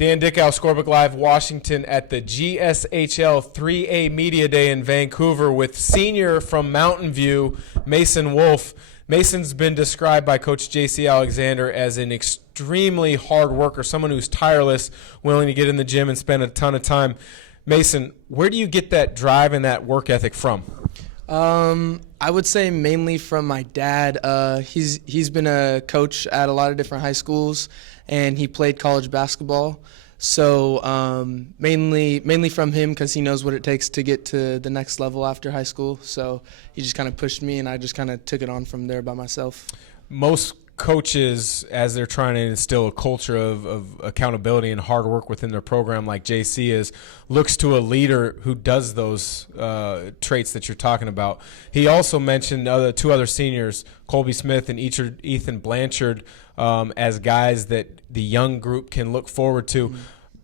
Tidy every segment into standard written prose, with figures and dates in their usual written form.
Dan Dickau, Scorebook Live, Washington, at the GSHL 3A Media Day in Vancouver with senior from Mountain View, Mason Wulf. Mason's been described by Coach Jacy Alexander as an extremely hard worker, someone who's tireless, willing to get in the gym and spend a ton of time. Mason, where do you get that drive and that work ethic from? I would say mainly from my dad. He's been a coach at a lot of different high schools, and he played college basketball. So mainly from him, because he knows what it takes to get to the next level after high school. So he just kind of pushed me, and I just kind of took it on from there by myself. Most coaches, as they're trying to instill a culture of accountability and hard work within their program like JC is, looks to a leader who does those traits that you're talking about. He also mentioned two other seniors, Colby Smith and Ethan Blanchard, as guys that the young group can look forward to.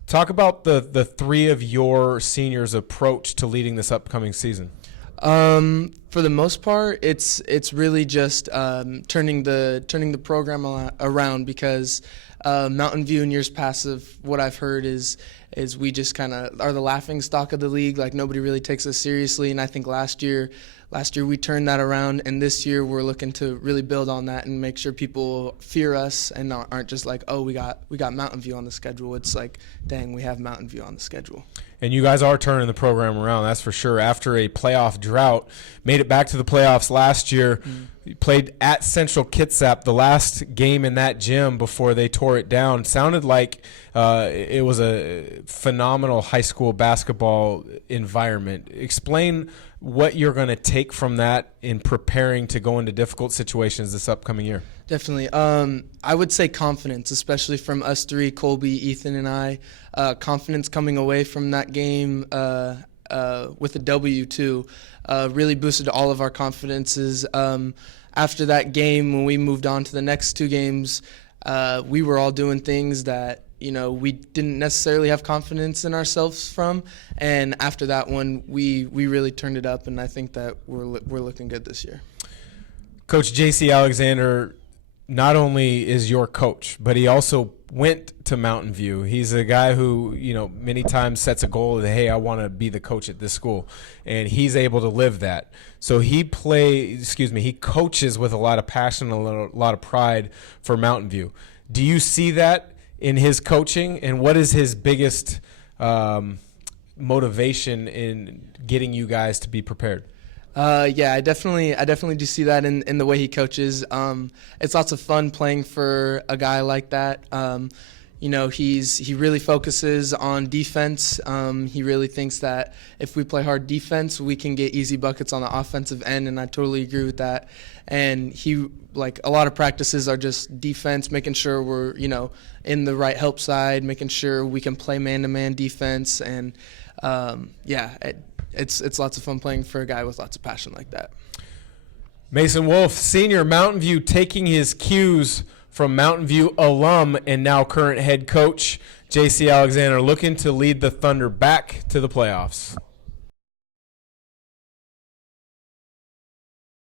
Talk about the three of your seniors' approach to leading this upcoming season. For the most part, it's really just turning the program around, because Mountain View in years past, of what I've heard is we just kind of are the laughing stock of the league. Like, nobody really takes us seriously, and I think last year we turned that around, and this year we're looking to really build on that and make sure people fear us and aren't just like, oh, we got Mountain View on the schedule. It's like, dang, we have Mountain View on the schedule. And you guys are turning the program around, that's for sure. After a playoff drought, made it back to the playoffs last year. You played at Central Kitsap, the last game in that gym before they tore it down. Sounded like it was a phenomenal high school basketball environment. Explain what you're going to take from that in preparing to go into difficult situations this upcoming year. Definitely. I would say confidence, especially from us three, Colby, Ethan, and I. Confidence coming away from that game with a W, too, really boosted all of our confidences. After that game, when we moved on to the next two games, we were all doing things that, we didn't necessarily have confidence in ourselves from. And after that one, we really turned it up, and I think that we're looking good this year. Coach Jacy Alexander not only is your coach, but he also went to Mountain View. He's a guy who, many times sets a goal that, hey, I want to be the coach at this school, and he's able to live that. So he coaches with a lot of passion and a lot of pride for Mountain View. Do you see that in his coaching, and what is his biggest motivation in getting you guys to be prepared? Yeah, I definitely do see that in the way he coaches. It's lots of fun playing for a guy like that. He really focuses on defense. He really thinks that if we play hard defense, we can get easy buckets on the offensive end, and I totally agree with that. And a lot of practices are just defense, making sure we're, in the right help side, making sure we can play man-to-man defense, and It's lots of fun playing for a guy with lots of passion like that. Mason Wulf, senior, Mountain View, taking his cues from Mountain View alum and now current head coach Jacy Alexander, looking to lead the Thunder back to the playoffs.